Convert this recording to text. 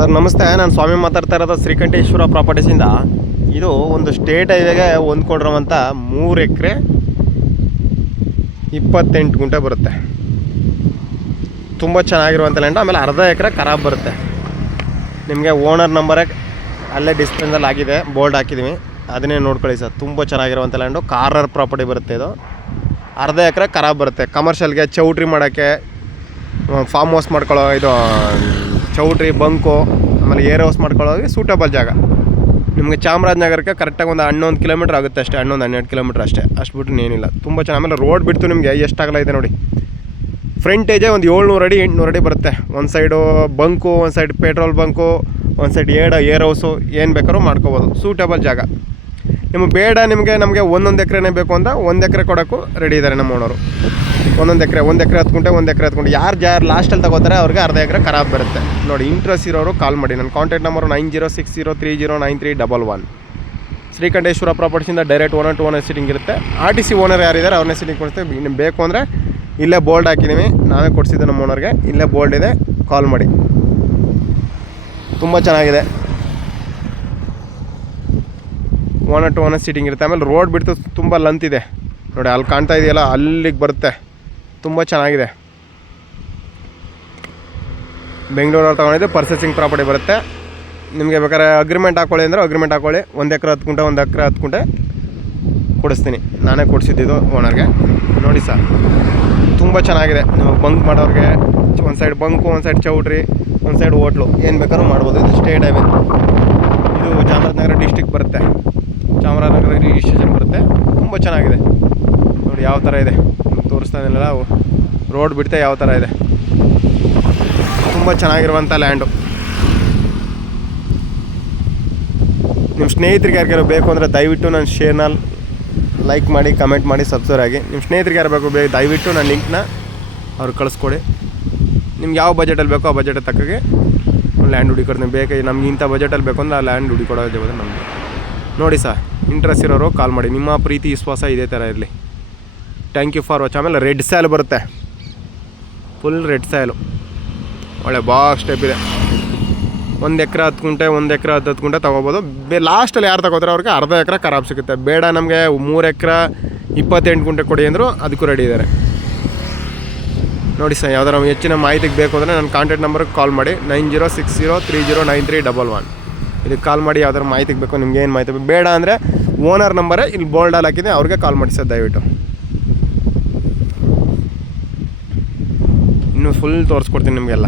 Sir ನಮಸ್ತೆ, ನಾನು ಸ್ವಾಮಿ ಮಾತಾಡ್ತಾ ಇರೋದು ಶ್ರೀಕಂಠೇಶ್ವರ ಪ್ರಾಪರ್ಟೀಸಿಂದ. ಇದು ಒಂದು ಸ್ಟೇಟ್ ಹೈವೇಗೆ ಹೊಂದ್ಕೊಂಡಿರುವಂಥ 3 ಎಕರೆ 28 ಗುಂಟೆ ಬರುತ್ತೆ. ತುಂಬ ಚೆನ್ನಾಗಿರುವಂಥ ಲ್ಯಾಂಡ್. ಆಮೇಲೆ ಅರ್ಧ ಎಕರೆ ಖರಾಬ್ ಬರುತ್ತೆ. ನಿಮಗೆ ಓನರ್ ನಂಬರೇ ಅಲ್ಲೇ ಡಿಸ್ಪ್ಲೇನಲ್ಲಿ ಆಗಿದೆ, ಬೋರ್ಡ್ ಹಾಕಿದ್ದೀವಿ, ಅದನ್ನೇ ನೋಡ್ಕೊಳ್ಳಿ ಸರ್. ತುಂಬ ಚೆನ್ನಾಗಿರುವಂಥ ಲ್ಯಾಂಡು. ಕಾರ್ನರ್ ಪ್ರಾಪರ್ಟಿ ಬರುತ್ತೆ. ಇದು ಅರ್ಧ ಎಕರೆ ಖರಾಬ್ ಬರುತ್ತೆ. ಕಮರ್ಷಿಯಲ್ಗೆ ಚೌಟ್ರಿ ಮಾಡೋಕ್ಕೆ, ಫಾರ್ಮ್ ಹೌಸ್ ಮಾಡ್ಕೊಳ್ಳೋ, ಇದು ಚೌಟ್ರಿ ಬಂಕು, ಆಮೇಲೆ ಏರ್ ಹೌಸ್ ಮಾಡ್ಕೊಳ್ಳೋರಿಗೆ ಸೂಟಬಲ್ ಜಾಗ. ನಿಮಗೆ ಚಾಮರಾಜನಗರಕ್ಕೆ ಕರೆಕ್ಟಾಗಿ ಒಂದು 11 ಕಿಲೋಮೀಟ್ರ್ ಆಗುತ್ತೆ ಅಷ್ಟೇ, 11-12 ಕಿಲೋಮೀಟ್ರ್ ಅಷ್ಟೇ. ಅಷ್ಟು ಬಿಟ್ಟು ಏನಿಲ್ಲ, ತುಂಬ ಚೆನ್ನಾಗಿ. ಆಮೇಲೆ ರೋಡ್ ಬಿಡ್ತು ನಿಮಗೆ ಎಷ್ಟಾಗಲ್ಲ ಇದೆ ನೋಡಿ. ಫ್ರಂಟೇಜೇ ಒಂದು 700 ಅಡಿ 800 ಅಡಿ ಬರುತ್ತೆ. ಒಂದು ಸೈಡು ಬಂಕು, ಒಂದು ಸೈಡ್ ಪೆಟ್ರೋಲ್ ಬಂಕು, ಒಂದು ಸೈಡ್ ಏರ್ ಹೌಸು, ಏನು ಬೇಕಾದ್ರೂ ಮಾಡ್ಕೋಬೋದು. ಸೂಟಬಲ್ ಜಾಗ. ನಿಮಗೆ ಬೇಡ, ನಮಗೆ 1 ಎಕರೆನೇ ಬೇಕು ಅಂತ 1 ಎಕರೆ ಕೊಡೋಕ್ಕೂ ರೆಡಿ ಇದ್ದಾರೆ ನಮ್ಮ ಓನರು. 1 ಎಕರೆ 10 ಗುಂಟೆ 1 ಎಕರೆ 10 ಗುಂಟೆ. ಯಾರು ಲಾಸ್ಟಲ್ಲಿ ತಗೋತಾರೆ ಅವ್ರಿಗೆ ಅರ್ಧ ಎಕರೆ ಖರಾಬ್ ಬರುತ್ತೆ ನೋಡಿ. ಇಂಟ್ರೆಸ್ಟ್ ಇರೋರು ಕಾಲ್ ಮಾಡಿ. ನನ್ನ ಕಾಂಟ್ಯಾಕ್ಟ್ ನಂಬರು 9060309311. ಶ್ರೀಕಂಠೇಶ್ವರ ಪ್ರಾಪರ್ಟಿಸಿಂದ direct owner to owner sitting ಇರುತ್ತೆ. RTC ಓನರ್ ಯಾರಿದ್ದಾರೆ ಅವ್ರನ್ನೇ ಸೀಟಿಂಗ್ ಕೊಡ್ತೀವಿ. ನಿಮ್ಗೆ ಬೇಕು ಅಂದರೆ ಇಲ್ಲೇ ಬೋಲ್ಡ್ ಹಾಕಿದ್ದೀವಿ, ನಾವೇ ಕೊಡಿಸಿದ್ದು ನಮ್ಮ ಓನರ್ಗೆ. ಇಲ್ಲೇ ಬೋಲ್ಡ್ ಇದೆ, ಕಾಲ್ ಮಾಡಿ. ತುಂಬ ಚೆನ್ನಾಗಿದೆ. ಓನರ್ ಟು ಓನರ್ ಸೀಟಿಂಗ್ ಇರುತ್ತೆ. ಆಮೇಲೆ ರೋಡ್ ಬಿಡ್ತು ತುಂಬ ಲೆಂತ್ ಇದೆ ನೋಡಿ. ಅಲ್ಲಿ ಕಾಣ್ತಾ ಇದೆಯಲ್ಲ, ಅಲ್ಲಿಗೆ ಬರುತ್ತೆ. ತುಂಬ ಚೆನ್ನಾಗಿದೆ. ಬೆಂಗಳೂರಲ್ಲಿ ತೊಗೊಂಡಿದ್ದು ಪರ್ಚೇಸಿಂಗ್ ಪ್ರಾಪರ್ಟಿ ಬರುತ್ತೆ. ನಿಮಗೆ ಬೇಕಾದ್ರೆ ಅಗ್ರಿಮೆಂಟ್ ಹಾಕೊಳ್ಳಿ ಅಂದರೆ ಅಗ್ರಿಮೆಂಟ್ ಹಾಕೊಳ್ಳಿ. 1 ಎಕರೆ 10 ಗುಂಟೆ 1 ಎಕರೆ 10 ಗುಂಟೆ ಕೊಡಿಸ್ತೀನಿ. ನಾನೇ ಕೊಡಿಸಿದ್ದು ಓನರ್ಗೆ. ನೋಡಿ ಸರ್, ತುಂಬ ಚೆನ್ನಾಗಿದೆ. ನೀವು ಬಂಕ್ ಮಾಡೋರಿಗೆ ಒಂದು ಸೈಡ್ ಬಂಕು, ಒಂದು ಸೈಡ್ ಚೌಟ್ರಿ, ಒಂದು ಸೈಡ್ ಹೋಟ್ಲು, ಏನು ಬೇಕಾದ್ರೂ ಮಾಡ್ಬೋದು. ಇದು ಸ್ಟೇಟ್ ಹೈವೇ. ಇದು ಚಾಮರಾಜನಗರ ಡಿಸ್ಟಿಕ್ ಬರುತ್ತೆ. ಚಾಮರಾಜನಗರ ರಿಜಿಸ್ಟ್ರೇಷನ್ ಬರುತ್ತೆ. ತುಂಬ ಚೆನ್ನಾಗಿದೆ ನೋಡಿ. ಯಾವ ಥರ ಇದೆ ತೋರಿಸ್ತಾ ಇದೆಯಲ್ಲ, ರೋಡ್ ಬಿಡ್ತಾ ಯಾವ ಥರ ಇದೆ. ತುಂಬ ಚೆನ್ನಾಗಿರುವಂಥ ಲ್ಯಾಂಡು. ನಿಮ್ಮ ಸ್ನೇಹಿತರಿಗೆ ಯಾರಿಗಾರು ಬೇಕು ಅಂದರೆ ದಯವಿಟ್ಟು ನನ್ನ ಶೇರ್ನ ಲೈಕ್ ಮಾಡಿ, ಕಮೆಂಟ್ ಮಾಡಿ, ಸಬ್ಸ್ಕ್ರೈಬ್ ಆಗಿ. ನಿಮ್ಮ ಸ್ನೇಹಿತರಿಗೆ ಯಾರು ಬೇಕು ದಯವಿಟ್ಟು ನನ್ನ ಲಿಂಕ್ನ ಅವ್ರು ಕಳಿಸ್ಕೊಡಿ. ನಿಮ್ಗೆ ಯಾವ ಬಜೆಟಲ್ಲಿ ಬೇಕೋ ಆ ಬಜೆಟ್ ತಕ್ಕಾಗೆ ಒಂದು ಲ್ಯಾಂಡ್ ಹುಡುಕೊಡ್ತೀನಿ. ಬೇಕು ನಮ್ಗೆ ಇಂಥ ಬಜೆಟಲ್ಲಿ ಬೇಕು ಅಂದರೆ ಆ ಲ್ಯಾಂಡ್ ಹುಡುಕೊಡೋದು ಜವಾಬ್ದಾರಿ ನಮ್ಮದು. ನೋಡಿ ಸರ್, ಇಂಟ್ರೆಸ್ಟ್ ಇರೋರು ಕಾಲ್ ಮಾಡಿ. ನಿಮ್ಮ ಪ್ರೀತಿ ವಿಶ್ವಾಸ ಇದೇ ಥರ ಇರಲಿ. Thank you for watch. ಆಮೇಲೆ ರೆಡ್ ಸ್ಯಾಲ್ ಬರುತ್ತೆ, ಫುಲ್ ರೆಡ್ ಸ್ಯಾಲು. ಒಳ್ಳೆ ಬಾಕ್ಸ್ ಟೈಪ್ ಇದೆ. 1 ಎಕರೆ 10 ಗುಂಟೆ 1 ಎಕರೆ 10 ಗುಂಟೆ ತೊಗೋಬೋದು. ಲಾಸ್ಟಲ್ಲಿ ಯಾರು ತಗೋತಾರೆ ಅವ್ರಿಗೆ ಅರ್ಧ ಎಕರೆ ಖರಾಬ್ ಸಿಗುತ್ತೆ. ಬೇಡ ನಮಗೆ 3 ಎಕರೆ 28 ಗುಂಟೆ ಕೊಡಿ ಅಂದರು ಅದಕ್ಕೂ ರೆಡಿ ಇದ್ದಾರೆ ನೋಡಿ ಸರ್. ಯಾವ್ದಾರು ಹೆಚ್ಚಿನ ಮಾಹಿತಿಗೆ ಬೇಕು ಅಂದರೆ ನನ್ನ ಕಾಂಟ್ಯಾಕ್ಟ್ ನಂಬರ್ಗೆ ಕಾಲ್ ಮಾಡಿ. 9060309311. ಇದಕ್ಕೆ ಕಾಲ್ ಮಾಡಿ. ಯಾವ್ದಾರು ಮಾಹಿತಿಗೆ ಬೇಕು, ನಿಮ್ಗೆ ಏನು ಮಾಹಿತಿ ಬೇಡ ಅಂದರೆ ಓನರ್ ನಂಬರೇ ಇಲ್ಲಿ ಬೋಲ್ಡಲ್ಲಿ ಹಾಕಿದೆ, ಅವ್ರಿಗೆ ಕಾಲ್ ಮಾಡಿ ಸರ್ ದಯವಿಟ್ಟು. ಇನ್ನೂ ಫುಲ್ ತೋರಿಸ್ಕೊಡ್ತೀನಿ ನಿಮಗೆಲ್ಲ.